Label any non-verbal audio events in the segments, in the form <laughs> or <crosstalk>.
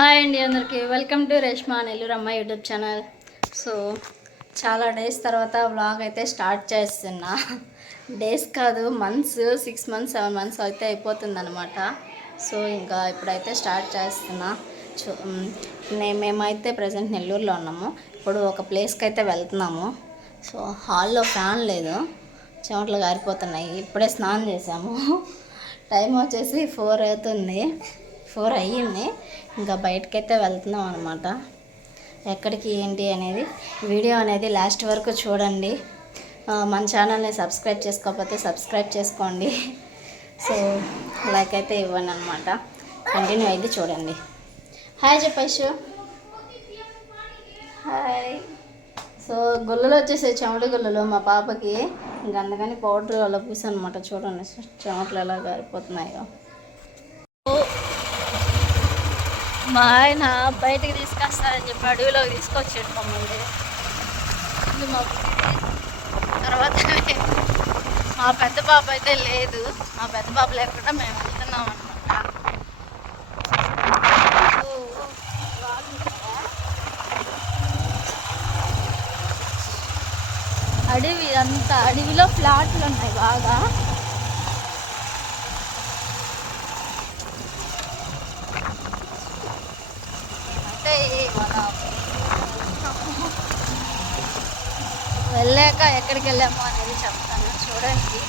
Hi అండి అందరికీ. Welcome to Reshma Nelluramma YouTube channel. So చాలా డేస్ తర్వాత వ్లాగ్ అయితే స్టార్ట్ చేస్తున్నా. డేస్ కాదు months six months seven months అయితే అయిపోతుందన్నమాట. సో ఇంకా ఇప్పుడైతే స్టార్ట్ చేస్తున్నా. చూ నే మేమైతే ప్రజెంట్ నెల్లూరులో ఉన్నాము. ఇప్పుడు ఒక ప్లేస్కి అయితే వెళ్తున్నాము. సో హాల్లో ఫ్యాన్ లేదు. చెమటలు గారిపోతున్నాయి. ఇప్పుడే స్నానం చేసాము. <laughs> టైం వచ్చేసి ఫోర్ అవుతుంది. ఫోర్ అయ్యింది. ఇంకా బయటకైతే వెళ్తున్నాం అనమాట ఎక్కడికి ఏంటి అనేది వీడియో అనేది లాస్ట్ వరకు చూడండి. మన ఛానల్ని సబ్స్క్రైబ్ చేసుకోకపోతే సబ్స్క్రైబ్ చేసుకోండి. సో లైక్ అయితే ఇవ్వండి అనమాట కంటిన్యూ అయితే చూడండి. హాయ్ చెప్పేషు హాయ్. సో గుల్లలు వచ్చేసి చెమట గుల్లలు మా పాపకి ఇంకా అందుకని పౌడర్ అలా పూసాను అనమాట చూడండి చెమటలు ఎలా గారిపోతున్నాయో. మా ఆయన బయటికి తీసుకొస్తారని చెప్పి అడవిలోకి తీసుకొచ్చాడు మమ్మల్ని మా తర్వాత మా పెద్ద పాప అయితే లేదు. మా పెద్ద పాప లేకుండా మేము వెళ్తున్నాం అనమాట అడవి అంతా అడవిలో ఫ్లాట్లు ఉన్నాయి బాగా. వచ్చాక ఎక్కడికి వెళ్ళాము అనేది చెప్తాను. చూడండి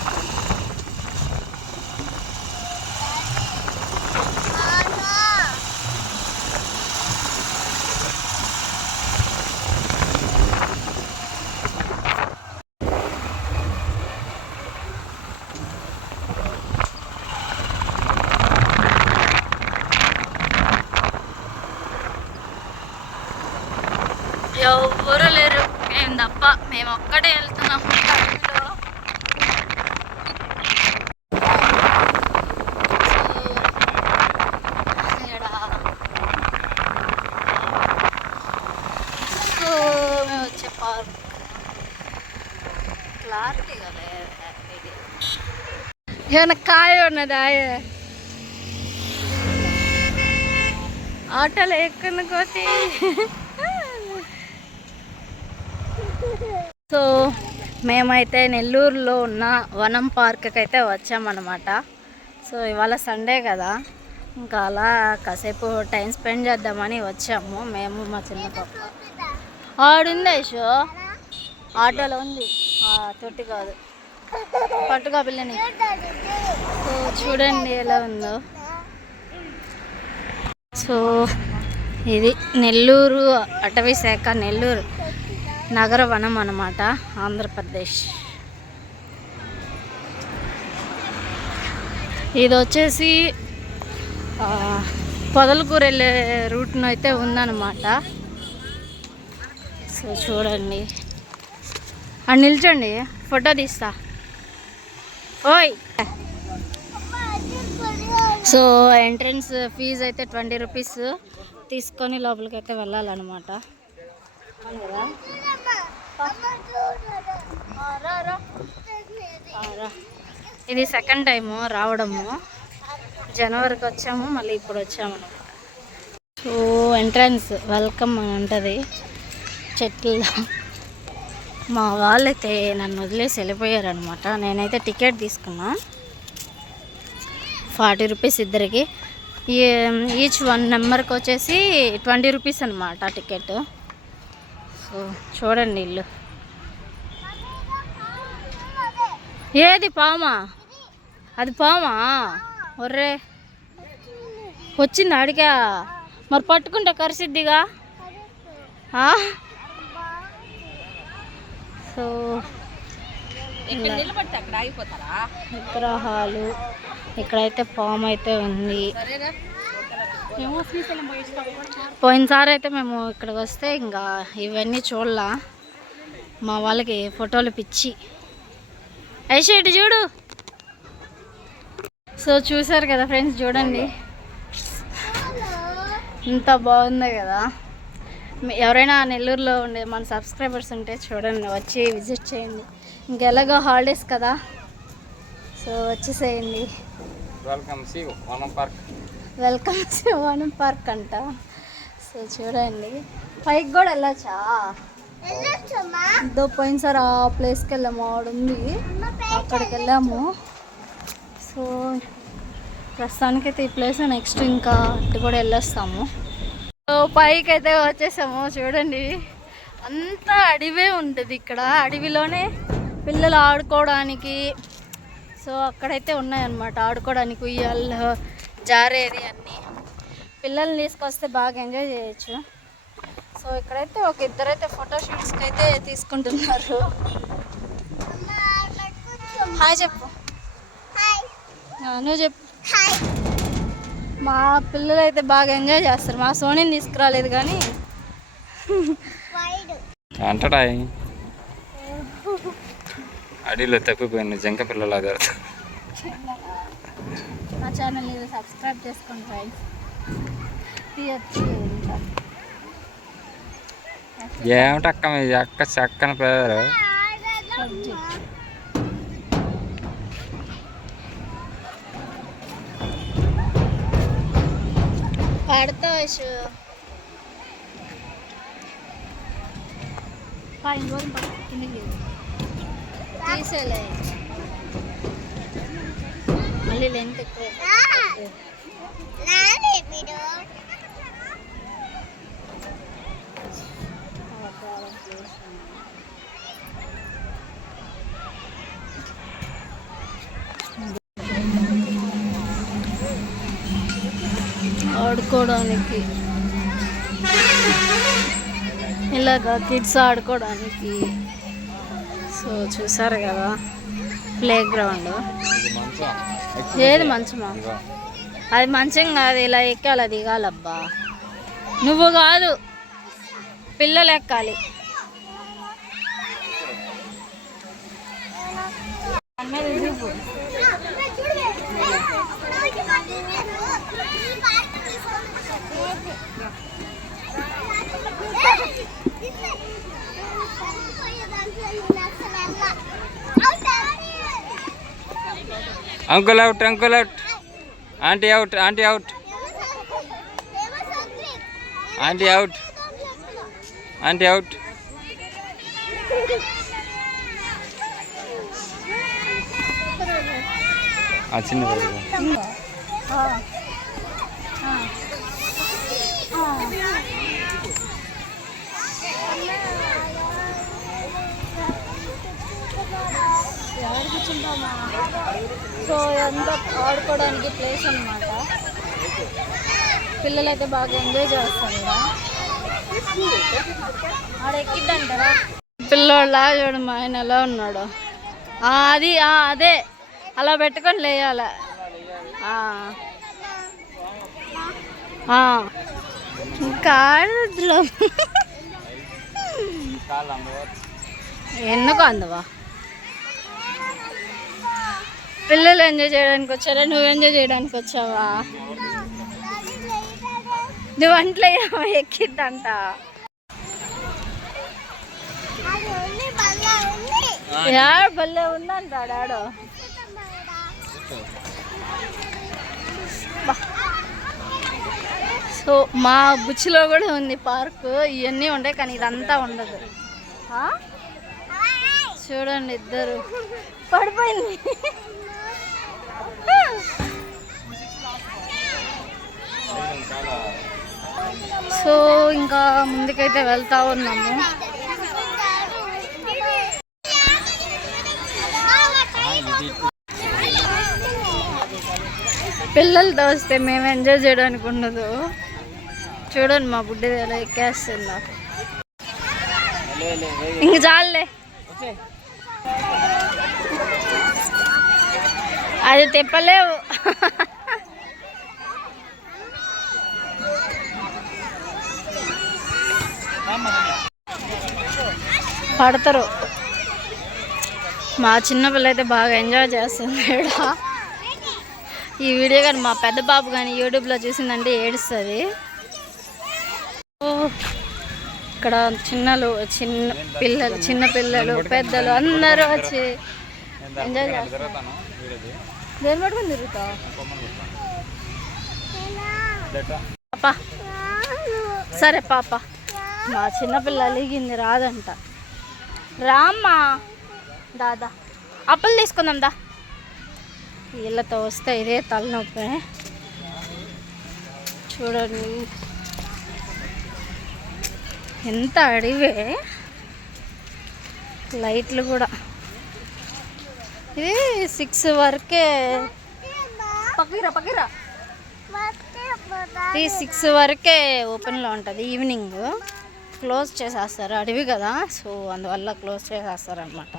ఎవ్వరు లేరు మేము తప్ప మేము ఒక్కటే వెళ్తున్నాం అడవిలో. సో, ఈడ. సో మేము వచ్చే పార్క్ క్లారిటీగా లేదు వీడియో. ఏమైనా కాయ ఉన్నదా? ఆటోలు ఎక్కున్న కోసి సో మేమైతే నెల్లూరులో ఉన్న వనం పార్క్కి అయితే వచ్చామన్నమాట. సో ఇవాళ సండే కదా. ఇంకా అలా కాసేపు టైం స్పెండ్ చేద్దామని వచ్చాము. మేము మా చిన్న పాప. ఆడుంది షో ఆటోలో ఉంది. తొట్టి కాదు. పట్టుకో పిల్లని. సో చూడండి ఎలా ఉందో. సో ఇది నెల్లూరు అటవీ శాఖ నెల్లూరు నగర వనం అన్నమాట ఆంధ్రప్రదేశ్. ఇది వచ్చేసి పొదలకూరు వెళ్ళే రూట్ను అయితే ఉందన్నమాట. సో చూడండి. ఆ నిల్చోండి ఫోటో తీస్తా. ఓయ్. సో ఎంట్రన్స్ ఫీజు అయితే ట్వంటీ రూపీస్. తీసుకొని లోపలికి అయితే వెళ్ళాలన్నమాట. ఇది సెకండ్ టైము రావడము. జనవరికి వచ్చాము మళ్ళీ ఇప్పుడు వచ్చాము. అనమాట సో ఎంట్రన్స్ వెల్కమ్ అని ఉంటుంది చెట్లలో మా వాళ్ళైతే నన్ను వదిలేసి వెళ్ళిపోయారనమాట నేనైతే టికెట్ తీసుకున్నా. ఫార్టీ రూపీస్ ఇద్దరికి. ఈచ్ వన్ నెంబర్కి వచ్చేసి ట్వంటీ రూపీస్ అనమాట టికెట్. సో చూడండి ఇల్లు. ఏది పామా అది పామా ఒర్రే. వచ్చింది అడిగా మరి పట్టుకుంటే కరిసిద్దిగా? ఆ? సో ఇలా నిలబడితే అక్కడ ఆగిపోతారా? విగ్రహాలు ఇక్కడైతే పాము అయితే ఉంది. పోయినసారి అయితే మేము ఇక్కడికి వస్తే ఇంకా ఇవన్నీ చూడలా. మా వాళ్ళకి ఫోటోలు పిచ్చి. ఐషా ఇటు చూడు. సో చూసారు కదా ఫ్రెండ్స్ చూడండి. ఇంత బాగుంది కదా. ఎవరైనా నెల్లూరులో ఉండే మన సబ్స్క్రైబర్స్ ఉంటే చూడండి వచ్చి విజిట్ చేయండి. ఇంకెలాగో హాలిడేస్ కదా. సో వచ్చేసేయండి. Welcome C Vanam park welcome to Vanam park అంట. సో చూడండి. పైకి కూడా వెళ్ళచ్చా? ఇదో పోయినసారి ఆ ప్లేస్కి వెళ్ళాము ఆడ ఉంది. అక్కడికి వెళ్ళాము. సో ప్రస్తుతానికైతే ఈ ప్లేస్ నెక్స్ట్ ఇంకా అటు కూడా వెళ్ళొస్తాము. సో పైకి అయితే వచ్చేసాము చూడండి. అంతా అడవే ఉంటుంది ఇక్కడ. అడవిలోనే పిల్లలు ఆడుకోవడానికి. సో అక్కడైతే ఉన్నాయన్నమాట. ఆడుకోవడానికి ఉయ్యాలు జారేది అన్నీ. పిల్లల్ని తీసుకొస్తే బాగా ఎంజాయ్ చేయొచ్చు. సో ఇక్కడైతే ఒక ఇద్దరైతే ఫోటో షూట్స్కి అయితే తీసుకుంటున్నారు హాయ్ చెప్పు. నువ్వు చెప్పు. మా పిల్లలు అయితే బాగా ఎంజాయ్ చేస్తారు. మా సోనీని తీసుకురాలేదు కానీ. అంటడా అడవిలో తప్పిపోయిన జంక పిల్లలు అదే మా ఛానల్ సబ్స్క్రైబ్ చేసుకోండి ఫ్రెండ్స్ ఏమిటక్క మీ అక్క చక్కని పేరు? సబ్జీ పడతా యశు పైన రోజు కిందికి తీసేలే. మళ్ళీ లెంత్ ఎక్కువ ఆడుకోవడానికి. ఇలాగా కిడ్స్ ఆడుకోవడానికి. సో చూసారు కదా ప్లే గ్రౌండ్ ఏది మంచమా? అది మంచం కాదు ఇలా ఎక్కాలి దిగాలబ్బా నువ్వు కాదు పిల్లలు ఎక్కాలి. uncle out uncle out aunty out aunty out aunty out aunty out ఆ చిన్న కూర్చుంటామా సో ఇదంతా ఆడుకోవడానికి ప్లేస్ అన్నమాట. పిల్లలైతే బాగా ఎంజాయ్ చేస్తారు ఆడ ఎక్కిద్దంటారా? పిల్లోళ్ళ చూడు మా ఆయన ఎలా ఉన్నాడు. అది అదే. అలా పెట్టుకొని లేయాల. కాళ్ళలో ఎందుకు అందవా? పిల్లలు ఎంజాయ్ చేయడానికి వచ్చారా? నువ్వు ఎంజాయ్ చేయడానికి వచ్చావా? నువ్వు అంట్లో ఎక్కిద్దంట. యాడ భలే ఉందంట డాడో. సో మా బుచ్చిలో కూడా ఉంది పార్క్. ఇవన్నీ ఉంటాయి కానీ ఇదంతా ఉండదు. చూడండి ఇద్దరు. పడిపోయింది. సో ఇంకా ముందుకైతే వెళ్తా ఉన్నాము. పిల్లలతో వస్తే మేము ఎంజాయ్ చేయడానికి ఉండదు. చూడండి మా బుడ్డది ఎలా ఎక్కేస్తుందా. ఇంక చాలే అది తెప్పలేవు. పడతారు. మా చిన్న పిల్ల అయితే బాగా ఎంజాయ్ చేస్తుంది ఈడ ఈ వీడియో కానీ మా పెద్ద బాబు కానీ యూట్యూబ్లో చూసిందంటే ఏడుస్తుంది. ఇక్కడ చిన్నలు చిన్న పిల్లలు చిన్న పిల్లలు పెద్దలు అందరూ వచ్చి ఎంజాయ్ చేస్తారు దేని పట్టుకుని తిరుగుతావు? సరే పాప. మా చిన్నపిల్ల అలిగింది రాదంట. రామ్మా. దాదా. అప్పులు తీసుకుందాం దా. వీళ్ళతో వస్తే ఇదే తలనొప్పి. చూడండి. ఎంత అడివే. లైట్లు కూడా. ఇది సిక్స్ వరకే. ఇది సిక్స్ వరకే ఓపెన్లో ఉంటుంది. ఈవినింగ్ క్లోజ్ చేసేస్తారు. అడవి కదా సో అందువల్ల క్లోజ్ చేసేస్తారు అనమాట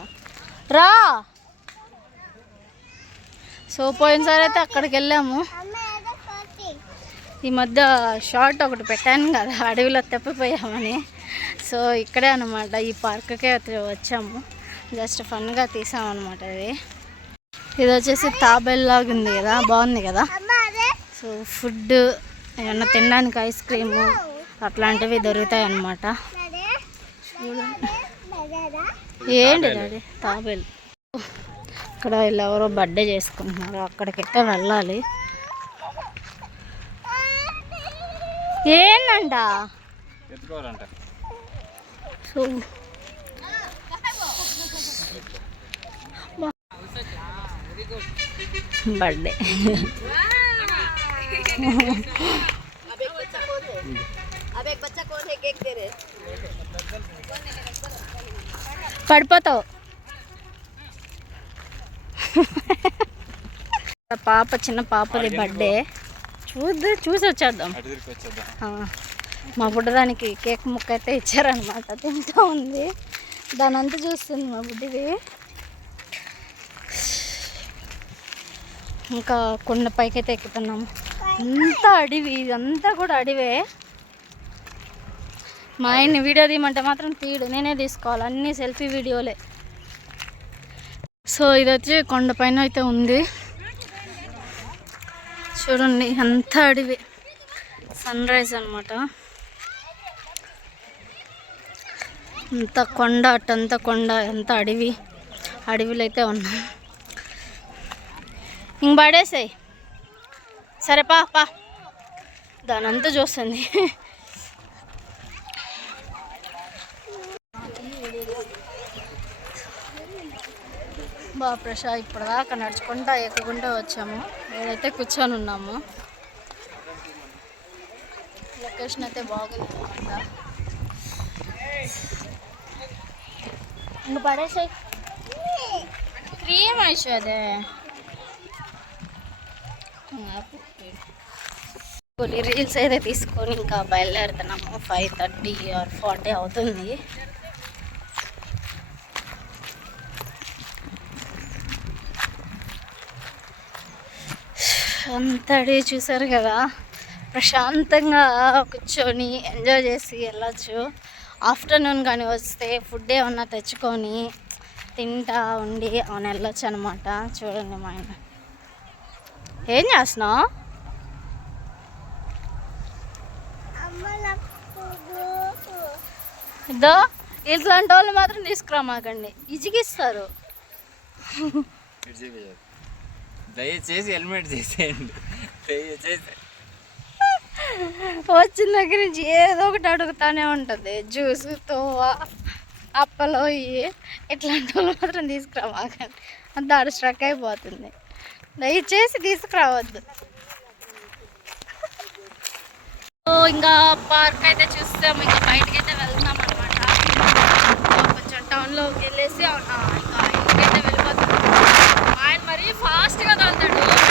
రా. సో పోయినసారి అయితే అక్కడికి వెళ్ళాము. ఈ మధ్య షార్ట్ ఒకటి పెట్టాను కదా అడవిలో తప్పిపోయామని. సో ఇక్కడే అనమాట ఈ పార్క్కే వచ్చాము. జస్ట్ ఫన్గా తీసామన్నమాట ఇది ఇది వచ్చేసి తాబెల్ లాగా ఉంది కదా బాగుంది కదా? సో ఫుడ్ ఏమన్నా తినడానికి ఐస్ క్రీమ్ అట్లాంటివి దొరుకుతాయి అన్నమాట ఏంటి డాడీ? తాబేలు. ఇక్కడ వీళ్ళు ఎవరో బర్త్డే చేసుకుంటున్నారు అక్కడికైతే వెళ్ళాలి. ఏందంట? సో బర్త్డే పడిపోతావు. పాప చిన్న పాపది బర్త్డే. చూద్దు చూసి వచ్చేద్దాం. మా బుడ్డదానికి కేక్ ముక్క అయితే ఇచ్చారనమాట తింటూ ఉంది. దాని అంతా చూస్తుంది మా బుడ్డిది. ఇంకా కొండ పైకైతే ఎక్కుతున్నాము అంతా అడవి ఇదంతా కూడా అడివే. మా ఆయన్ని వీడియో తీయమంటే మాత్రం తీయడు నేనే తీసుకోవాలి అన్నీ సెల్ఫీ వీడియోలే. సో ఇది వచ్చి కొండపైన అయితే ఉంది. చూడండి అంతా అడవి. సన్ రైజ్ అనమాట అంత కొండ అటంతా కొండ ఎంత అడవి. అడవిలో అయితే ఉన్నాం ఇంక పడేసాయి. సరే పా పా. దాని అంతా చూస్తుంది. బా ప్రశా ఇప్పటిదాకా నడుచుకుంటా ఎక్కుకుంటా వచ్చాము. నేనైతే కూర్చొని ఉన్నాము. లొకేషన్ అయితే బాగుంది అనమాట ఇంక పడేసాయి. క్రీమ్ ఐషు అదే కొన్ని రీల్స్ అయితే తీసుకొని ఇంకా బయలుదేరుతున్నాము ఫైవ్ థర్టీ ఆర్ ఫార్టీ అవుతుంది. అంతడి చూసారు కదా? ప్రశాంతంగా కూర్చొని ఎంజాయ్ చేసి వెళ్ళచ్చు. ఆఫ్టర్నూన్ కానీ వస్తే ఫుడ్ ఏమన్నా తెచ్చుకొని తింటా ఉండి అవును వెళ్ళొచ్చు అనమాట చూడండి మా ఆయన. ఏం చేస్తున్నావు? ఇట్లాంటి వాళ్ళు మాత్రం తీసుకురా మాకండి ఇజిగిస్తారు. దయచేసి హెల్మెట్ చేసేయండి దయచేసి. వచ్చిన దగ్గర నుంచి ఏదో ఒకటి అడుగుతానే ఉంటుంది. జ్యూస్ తోవ అప్పలో ఇవి. ఇట్లాంటి వాళ్ళు మాత్రం తీసుకురా మాకండి అంత ఆడ స్ట్రక్ అయిపోతుంది దయచేసి తీసుకురావద్దు. ఇంకా పార్క్ అయితే చూస్తాం ఇంకా బయటకి అయితే వెళ్తున్నాం అనమాట కొంచెం టౌన్లో వెళ్ళేసి ఇంకా ఇంటికైతే వెళ్ళిపోతున్నాం ఆయన మరీ ఫాస్ట్గా వెళ్తాడు